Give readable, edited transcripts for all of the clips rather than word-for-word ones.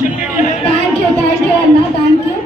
Thank you అన్న, thank you.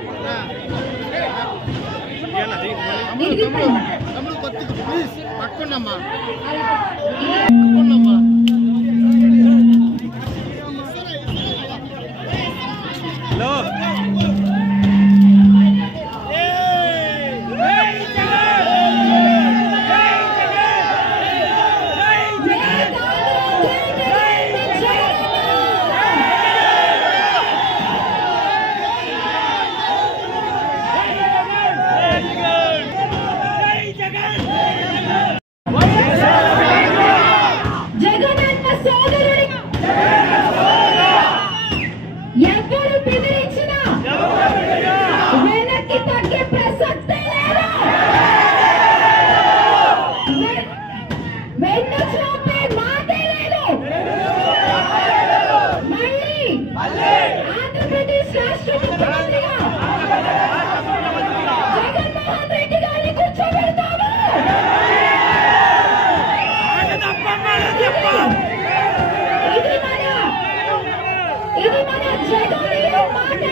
ఎవరు బెదిరించినా వెనక్కి తగ్గే ప్రసక్తే లేదు. వెన్ను చూపే మాటే లేదు. మళ్ళీ ఆంధ్రప్రదేశ్ రాష్ట్ర ముఖ్యమంత్రిగా జగన్మోహన్ రెడ్డి గారిని కూర్చోబెడతాము. ఇది మన జగనీయ మాట.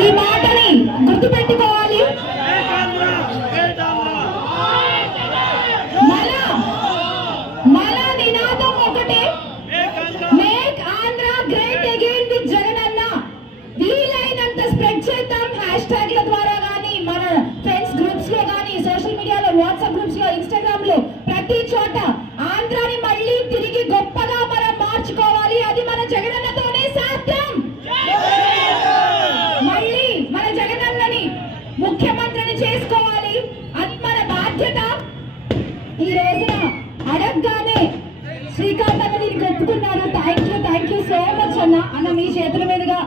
ఈ మాటని గుర్తుపెట్టుకోవాలి. మన నినాదం ఒకటే, make Andhra great again with Jagan అన్న. వీలైనంత స్ప్రెడ్ చేద్దాం. హ్యాష్ ట్యాగ్ల ద్వారా కానీ, మన ఫ్రెండ్స్ గ్రూప్స్ లో కానీ, సోషల్ మీడియాలో, వాట్సాప్ గ్రూప్స్ లో, ఇన్స్టాగ్రామ్ లో, ప్రతి చోట ఆంధ్రాని మళ్ళీ తిరిగి గొప్పగా మనం మార్చుకోవాలి. అది మన జగనన్నతోనే సాధ్యం. మళ్ళీ మన జగనన్నని ముఖ్యమంత్రిని చేసుకోవాలి. అది మన బాధ్యత. ఈ రోజున అడగగానే శ్రీకాంత్ అన్న దీనికి ఒప్పుకున్నారు. థ్యాంక్ యూ సో మచ్ అన్న. మీ చేతుల మీదుగా